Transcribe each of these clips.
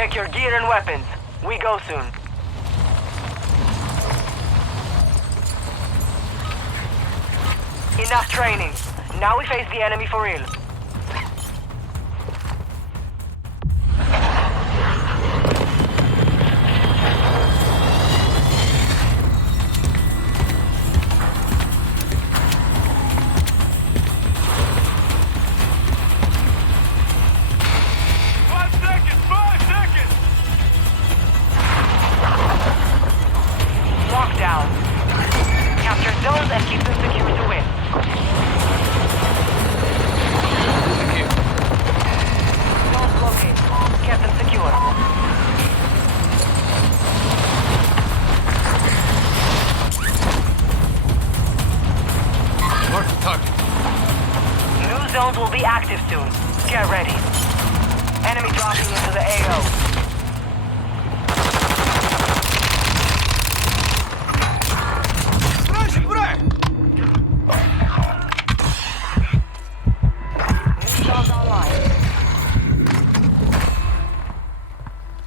Check your gear and weapons. We go soon. Enough training. Now we face the enemy for real. Lockdown. Capture zones and keep them secure to win. Zones located. Get them secure. Mark the target. New zones will be active soon. Get ready. Enemy dropping into the AO.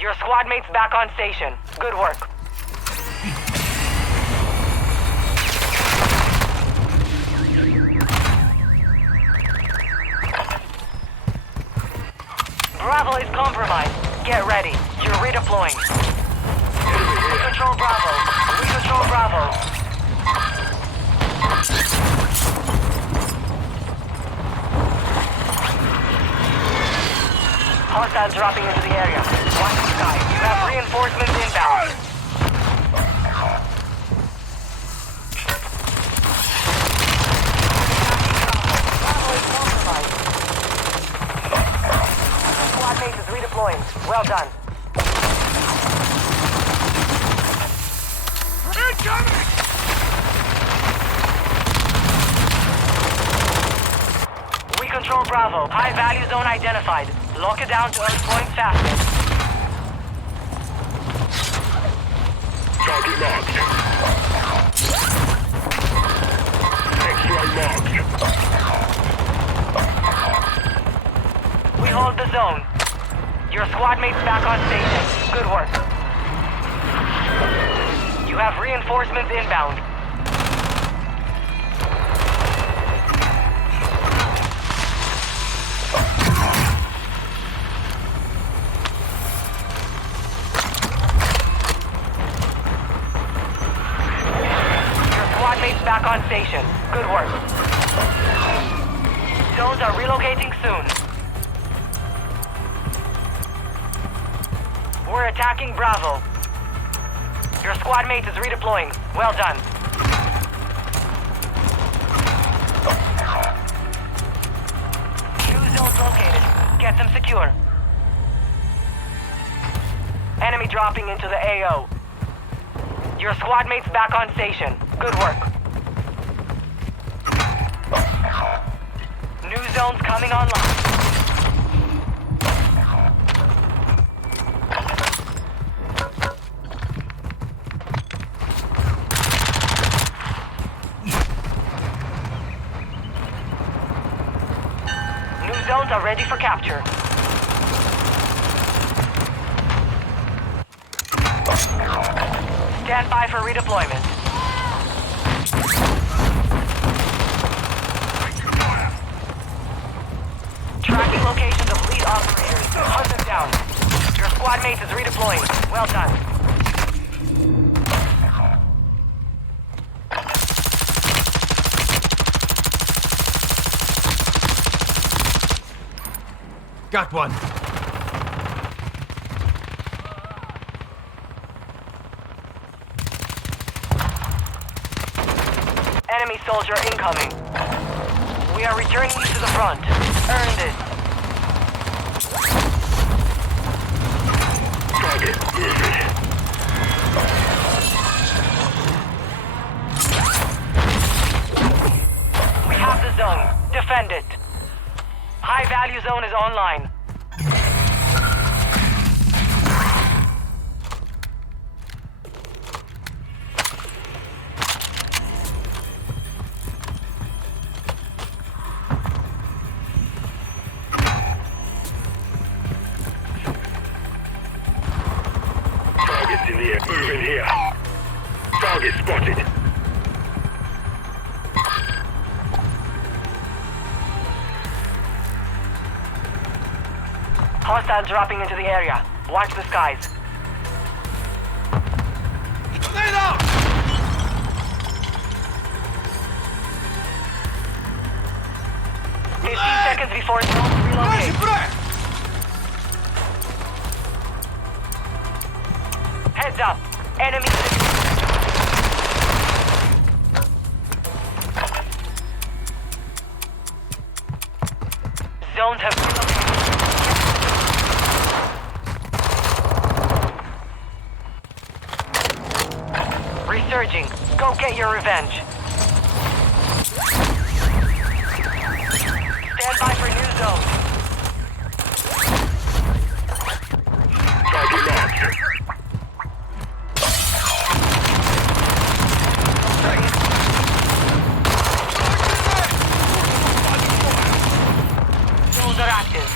Your squad mates back on station. Good work. Bravo is compromised. Get ready. You're redeploying. We control Bravo. We control Bravo. Hostiles dropping into the area. Watch the sky. You have reinforcements inbound. Bravo is compromised. Squad mate is redeploying. Well done. Incoming! We control Bravo. High value zone identified. Lock it down to earn points faster. Target marked. X-ray marked. We hold the zone. Your squad mates back on station. Good work. You have reinforcements inbound. Back on station. Good work. Zones are relocating soon. We're attacking Bravo. Your squad mate is redeploying. Well done. New zones located. Get them secure. Enemy dropping into the AO. Your squad mate's back on station. Good work. New zones coming online. New zones are ready for capture. Stand by for redeployment. Tracking locations of lead operators. Hunt them down. Your squad mate is redeploying. Well done. Got one. Enemy soldier incoming. We are returning you to the front. Earn this. Target moving. We have the zone. Defend it. High value zone is online. Target spotted. Hostiles dropping into the area. Watch the skies. Grenade out! 15 seconds before zone relocate. Heads up. Enemy. Zones have resurging. Go get your revenge. Stand by for new zone. Target marked. Zones are active.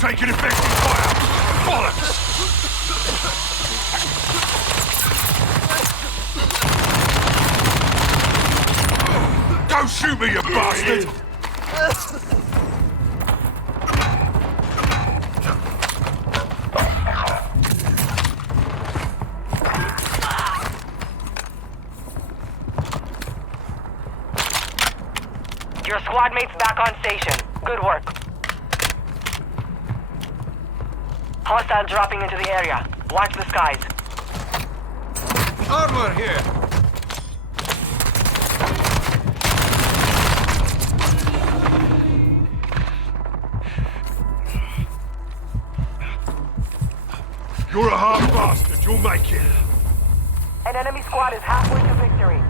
Taking effective fire! Bollocks! Don't shoot me, you bastard! Your squad mates back on station. Good work. Hostile dropping into the area. Watch the skies. Armor here! You're a hard bastard, you'll make it. An enemy squad is halfway to victory.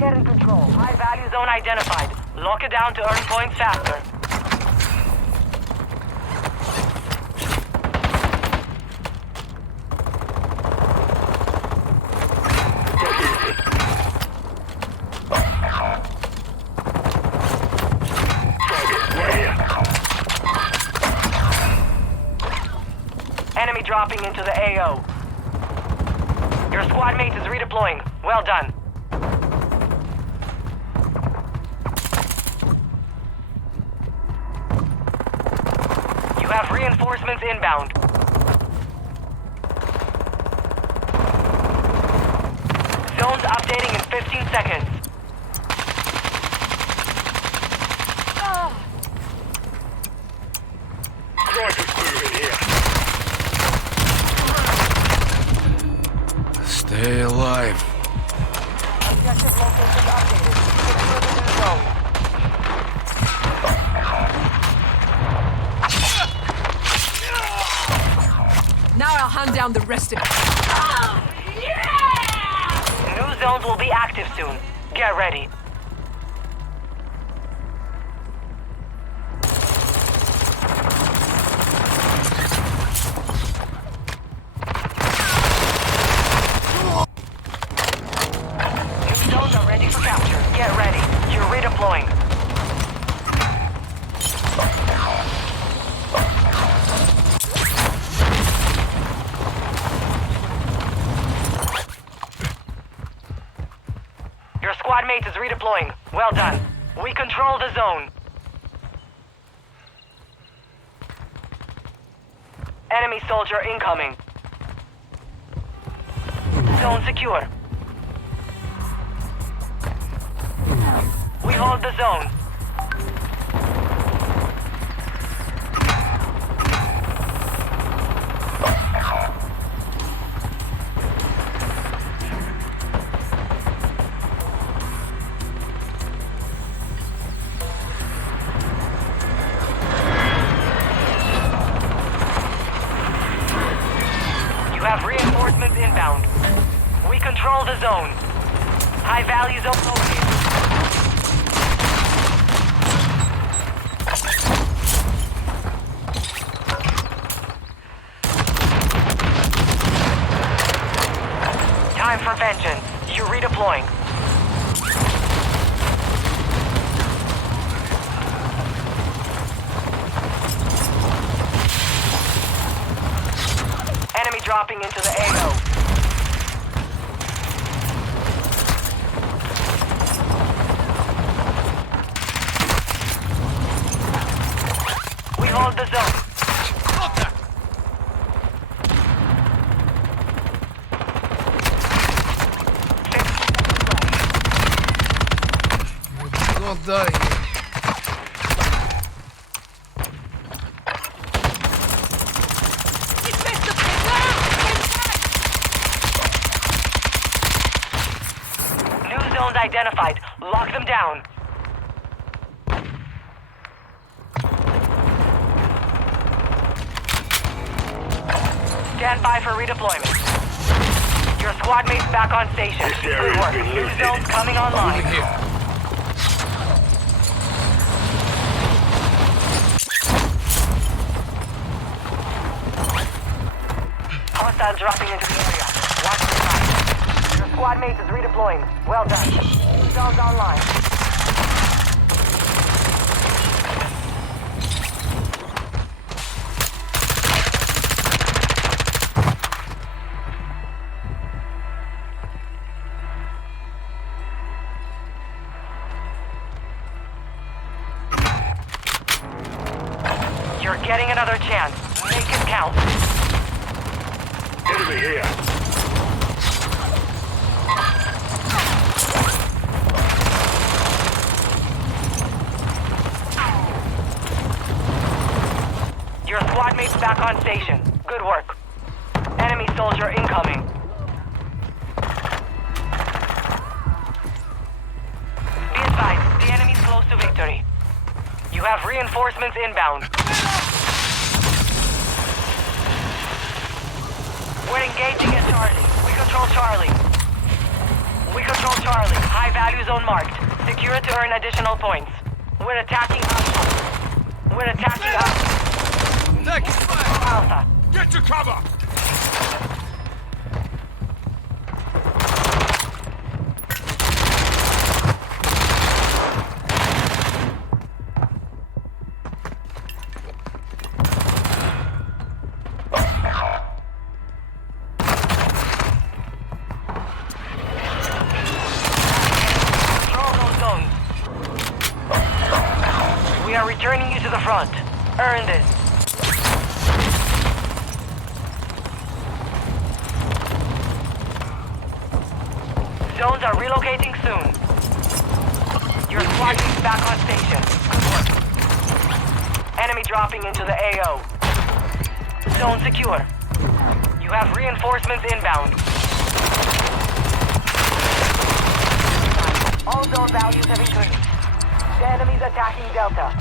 Get in control. High value zone identified. Lock it down to earn points faster. Enemy dropping into the AO. Your squad mate is redeploying. Well done. You have reinforcements inbound. Zones updating in 15 seconds. Strikers moving here. Stay alive. Objective location updated. Secure the new zone. Now I'll hunt down the rest of it. New zones will be active soon. Get ready. New zones are ready for capture. Get ready. You're redeploying. Your squad mate is redeploying. Well done. We control the zone. Enemy soldier incoming. Zone secure. We hold the zone. You have reinforcements inbound. We control the zone. High value zone located. Time for vengeance. You're redeploying. dropping into the AO. We hold the zone. Don't die here. New zones identified. Lock them down. Stand by for redeployment. Your squad mates back on station. This Good area's work. been New looted. zones coming online. Moving here. Hostiles dropping into the area. Watch the side. Your squad mate is redeploying. Well done. New zones online. You're getting another chance. Make it count. Enemy here. Your squad mates back on station. Good work. Enemy soldier incoming. Be advised, the enemy's close to victory. You have reinforcements inbound. We're engaging at Charlie. We control Charlie. We control Charlie. High value zone marked. Secure it to earn additional points. We're attacking Alpha. We're attacking Alpha. Taking fire! Alpha. Get to cover! Control those zones. We are returning you to the front. Earn this. Zones are relocating soon. Your squad is back on station. Good work. Enemy dropping into the AO. Zone secure. You have reinforcements inbound. All zone values have increased. The enemy's attacking Delta.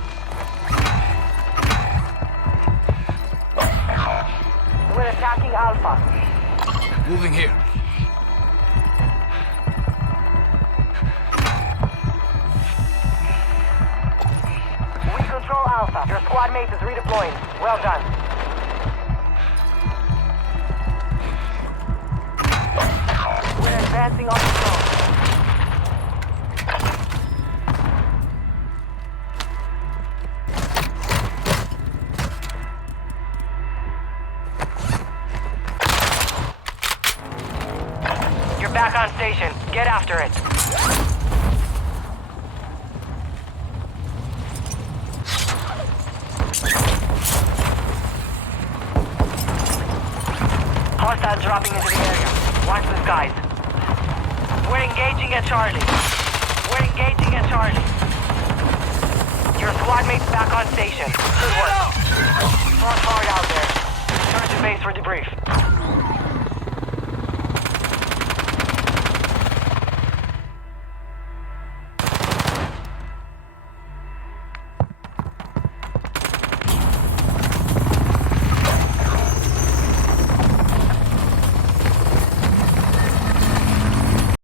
We're attacking Alpha. Moving here. We control Alpha. Your squad mate is redeploying. Well done. We're advancing on the zone. You're back on station. Get after it. Hostiles dropping into the area. Watch the skies. We're engaging at Charlie. We're engaging at Charlie. Your squad mate's back on station. Good work. Front hard out there. Return to base for debrief.